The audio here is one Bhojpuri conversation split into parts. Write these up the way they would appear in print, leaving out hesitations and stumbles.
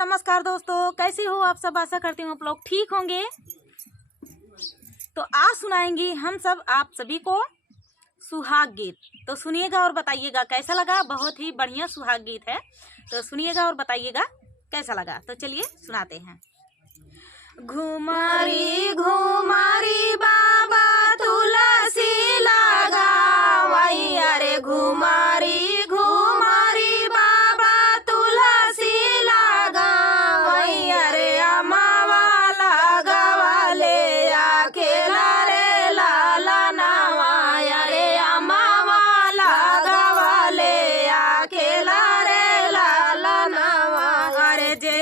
नमस्कार दोस्तों, कैसे हो आप सब। आशा करती हूँ आप लोग ठीक होंगे। तो आज सुनाएंगी हम सब आप सभी को सुहाग गीत। तो सुनिएगा और बताइएगा कैसा लगा। बहुत ही बढ़िया सुहाग गीत है, तो सुनिएगा और बताइएगा कैसा लगा। तो चलिए सुनाते हैं। घुमारी घुमारी बाबा तुलसी लगावई, अरे घुमारी घुमारी बाबा तुलसी लगावई, अरे अमावा लगावले अकेला रे लाला नावा, अरे अमावा लगावले अकेला रे लाला नावा, अरे जे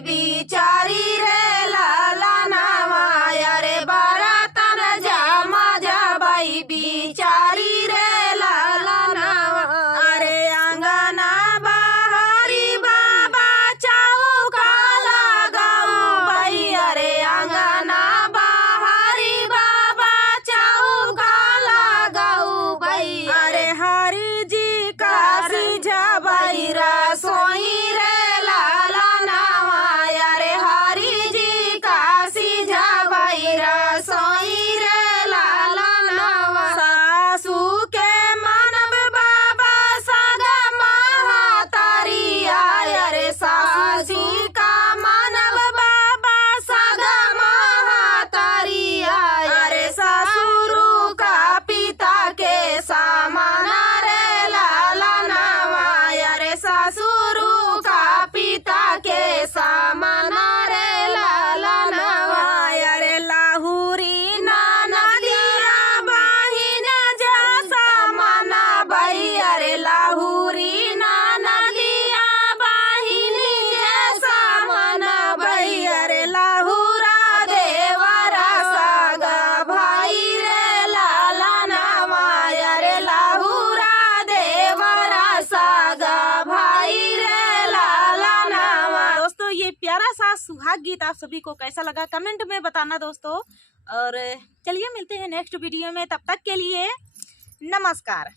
बिचारी रे लाला नावा, अरे बरतन जमा जबाई बिचारी रे लाला नावा, अरे अंगना बहारी बाबा चौका लगाऊ भाई, अरे अंगना बहारी बाबा चौका लगाऊ भाई, अरे हरि जी का सिझाई रसोई प्यारा सा सुहाग गीत आप सभी को कैसा लगा कमेंट में बताना दोस्तों। और चलिए मिलते हैं नेक्स्ट वीडियो में, तब तक के लिए नमस्कार।